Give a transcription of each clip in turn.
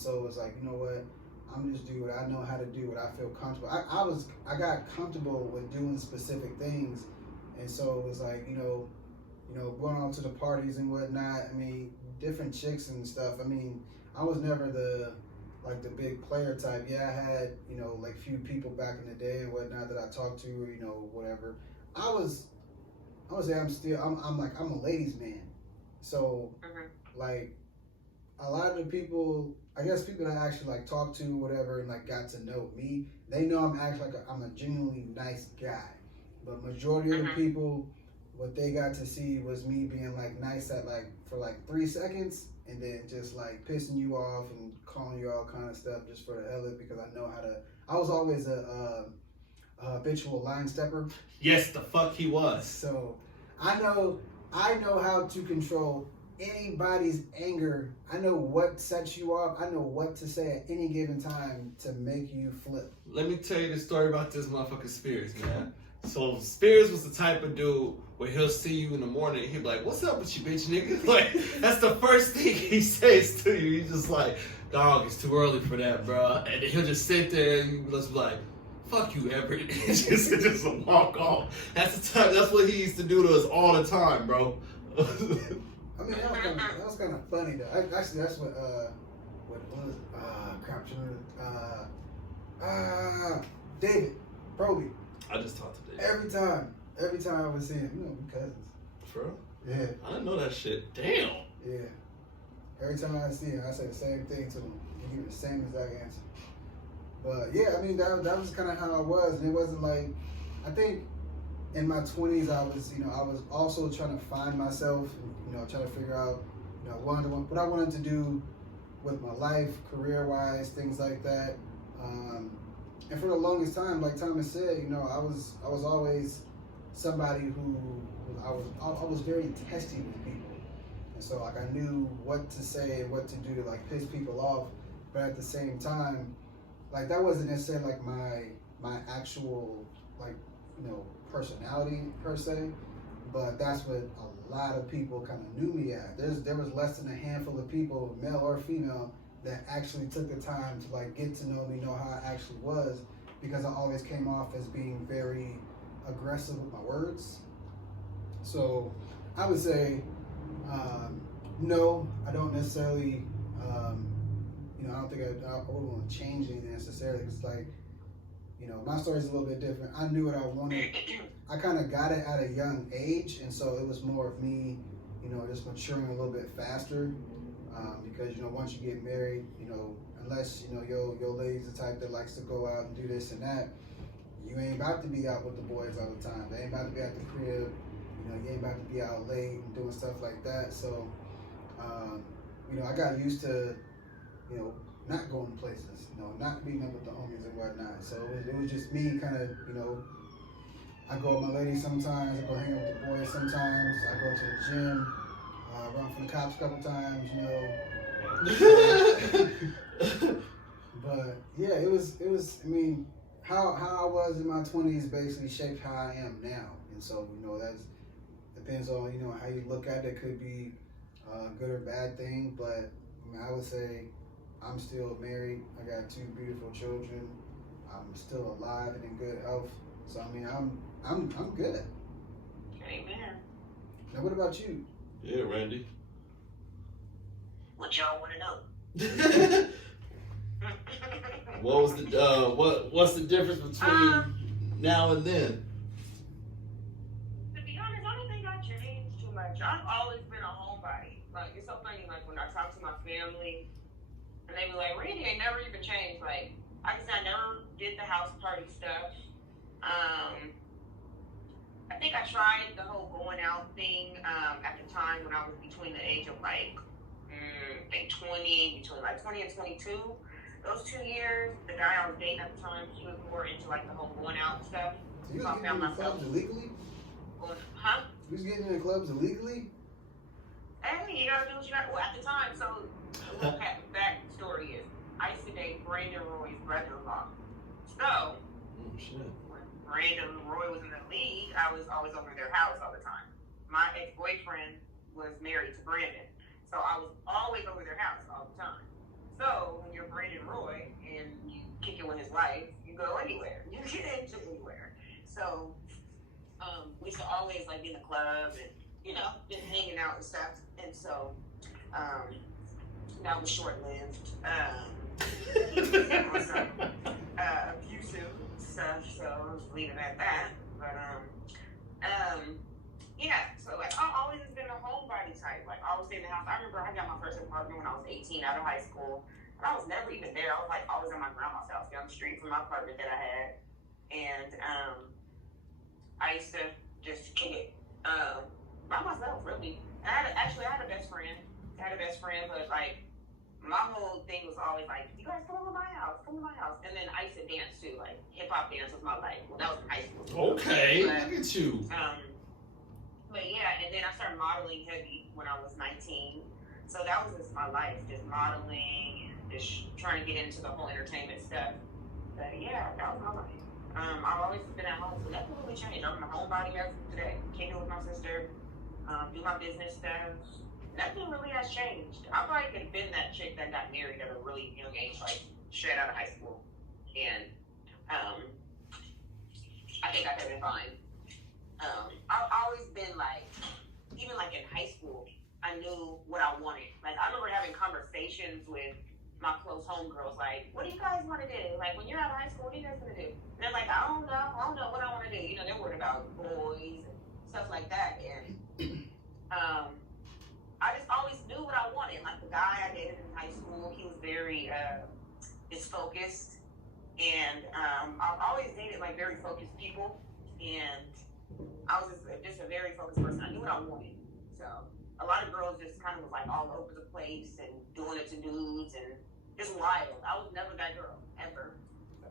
And so it was like, you know what? I'm just do what I know how to do, what I feel comfortable. I got comfortable with doing specific things, and so it was like, going out to the parties and whatnot. I mean, different chicks and stuff. I mean, I was never the big player type. Yeah, I had, like few people back in the day and whatnot that I talked to, or, whatever. I would say I'm a ladies man. So like a lot of the people, I guess people that I actually like talk to, whatever, and like got to know me, they know I'm actually I'm a genuinely nice guy. But majority of the people, what they got to see was me being like nice at for 3 seconds, and then just like pissing you off and calling you all kind of stuff just for the hell of it, because I know how to. I was always a habitual line stepper. Yes, the fuck he was. So I know how to control anybody's anger. I know what sets you off. I know what to say at any given time to make you flip. Let me tell you the story about this motherfucking Spears, man. So Spears was the type of dude where he'll see you in the morning and he'll be like, "What's up with you, bitch nigga?" Like, that's the first thing he says to you. He's just like, "Dog, it's too early for that, bro." And he'll just sit there and you just be like, "Fuck you, Everett." And just walk off. That's what he used to do to us all the time, bro. I mean, that was kind of funny though. Actually, that's what was crap. David Proby. I just talked to David. Every time I would see him, we cousins. For real? Yeah. I didn't know that shit. Damn. Yeah. Every time I see him, I say the same thing to him. He give me the same exact answer. But yeah, I mean that was kind of how I was, and it wasn't like, I think in my 20s I was also trying to find myself, trying to figure out what I wanted to do with my life, career-wise, things like that. And for the longest time, like Thomas said, I was always somebody who I was very testy with people, and so like I knew what to say and what to do to like piss people off, but at the same time, like that wasn't necessarily like my actual personality per se, but that's what a lot of people kind of knew me at. There was less than a handful of people, male or female, that actually took the time to like get to know me, know how I actually was, because I always came off as being very aggressive with my words. So I would say no, I don't necessarily I don't think I would want to change anything necessarily, because like my story's a little bit different. I knew what I wanted. I kind of got it at a young age, and so it was more of me just maturing a little bit faster, because once you get married, unless your lady's the type that likes to go out and do this and that, you ain't about to be out with the boys all the time. They ain't about to be at the crib. You ain't about to be out late and doing stuff like that. So I got used to not going places, not meeting up with the homies and whatnot. So it was just me kind of, I go with my lady sometimes, I go hang out with the boys sometimes, I go to the gym, run from the cops a couple times, But yeah, it was, I mean, how I was in my 20s basically shaped how I am now. And so, that depends on, how you look at it. It could be a good or bad thing, but I would say I'm still married. I got 2 beautiful children. I'm still alive and in good health. So I mean, I'm good. Amen. Now, what about you? Yeah, Randy. What y'all want to know? What was what's the difference between now and then? To be honest, I don't think I changed too much. I've always been a homebody. Like, it's so funny, like when I talk to my family, and they be like, "Randy ain't never even changed." Like, I never did the house party stuff. I think I tried the whole going out thing at the time when I was between the age of I think 20, between like 20 and 22. Those 2 years, the guy I was dating at the time, he was more into like the whole going out stuff. So you was getting in clubs illegally? Huh? You was getting in clubs illegally? Hey, you gotta do what you gotta. Well, at the time, so the little backstory is I used to date Brandon Roy's brother-in-law. So when Brandon Roy was in the league, I was always over their house all the time. My ex-boyfriend was married to Brandon, so I was always over their house all the time. So when you and his wife, you go anywhere. You get into anywhere. So we used to always like be in the club and, you know, just hanging out and stuff. And so that was short-lived. That was some abusive stuff, so I'll just leave it at that. But yeah, so like I've always been a homebody type. Like I always stay in the house. I remember I got my first apartment when I was 18 out of high school. And I was never even there. I was like always at my grandma's house down the street from my apartment that I had. And I used to just kick it by myself, really. I had a best friend. But like my whole thing was always like, you guys come to my house. And then I used to dance too. Like hip hop dance was my life. Well, that was in high school. Okay, but, look at you. But yeah, and then I started modeling heavy when I was 19. So that was just my life, just modeling and just trying to get into the whole entertainment stuff. But yeah, that was my life. I've always been at home, so nothing really changed. I'm a homebody as of today. Kicking with my sister, do my business stuff. Nothing really has changed. I probably could have been that chick that got married at a really young age, like straight out of high school. And I think I could have been fine. I've always been like, even like in high school, I knew what I wanted. Like I remember having conversations with my close homegirls, like, what do you guys want to do? Like when you're out of high school, what are you guys gonna do? And they're like, I don't know what I want to do. You know, they're worried about boys and stuff like that. And I just always knew what I wanted. Like the guy I dated in high school, he was very just focused. And I've always dated like very focused people. And I was just a very focused person. I knew what I wanted. So a lot of girls just kind of was like all over the place and doing it to dudes and just wild. I was never that girl, ever. So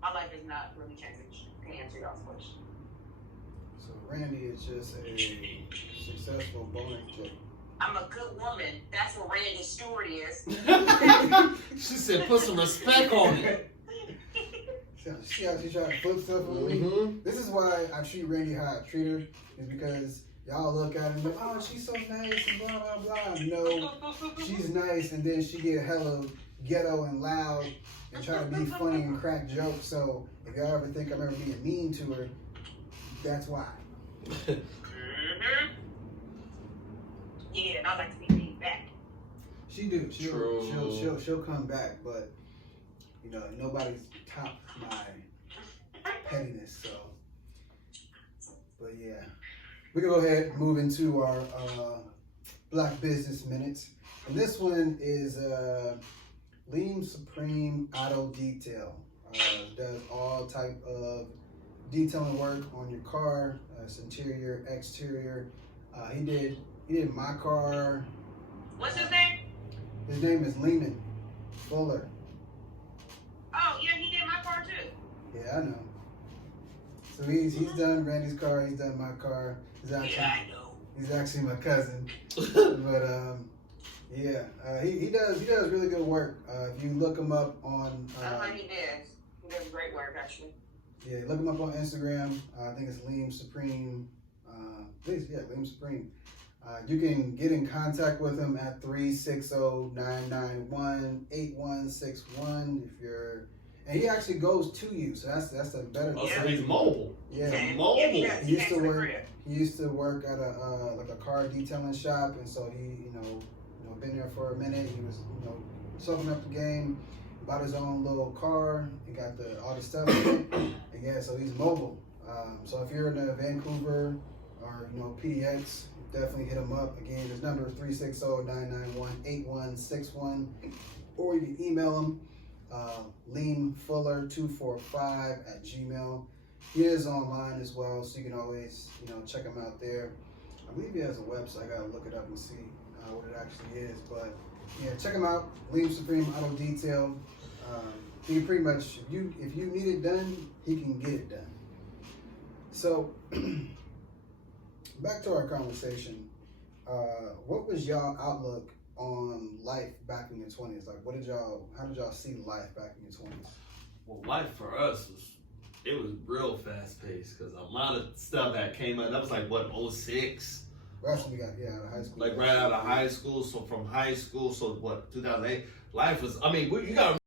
my life is not really changed to answer y'all's question. So Randy is just a successful bowling chick. I'm a good woman. That's what Randy Stewart is. She said, put some respect on it. See how she trying to flip stuff on me? This is why I treat Randy how I treat her, is because y'all look at her and like, oh, she's so nice and blah, blah, blah. No, she's nice, and then she get hella ghetto and loud and try to be funny and crack jokes. So if y'all ever think I'm ever being mean to her, that's why. Yeah, and I like to be mean back. She do. She'll come back, but you know, nobody's top my pettiness, so. But yeah, we can go ahead and move into our Black Business Minutes. And this one is Lean Supreme Auto Detail. Does all type of detailing work on your car, it's interior, exterior. He did my car. What's his name? His name is Lehman Fuller. Oh, yeah, he did my car too. Yeah, I know. So he's done Randy's car, he's done my car. Yeah, I know. He's actually my cousin. But yeah, he does really good work. If you look him up on He does great work actually. Yeah, look him up on Instagram. I think it's Lean Supreme. Lean Supreme. You can get in contact with him at 360-991-8161 if you're, and he actually goes to you, so that's a better. Oh, so he's mobile. Yeah, mobile. Yeah, he used to work at a like a car detailing shop, and so he been there for a minute. He was soaking up the game, bought his own little car, he got all the stuff in it, and yeah, so he's mobile. So if you're in Vancouver or PDX, definitely hit him up. Again, his number is 360-991-8161, or you can email him leanfuller245@gmail.com. He is online as well, so you can always check him out there. I believe he has a website. I gotta look it up and see what it actually is, but yeah, check him out. Lean Supreme Auto Detail. He pretty much, if you need it done, he can get it done. So back to our conversation. What was y'all outlook on life back in your 20s? Like, how did y'all see life back in your 20s? Well, life for us was real fast paced because a lot of stuff that came out. That was like what, 06? That's when we got out of high school. Like right out of high school. So from high school, so what, 2008? Life was. I mean, you got.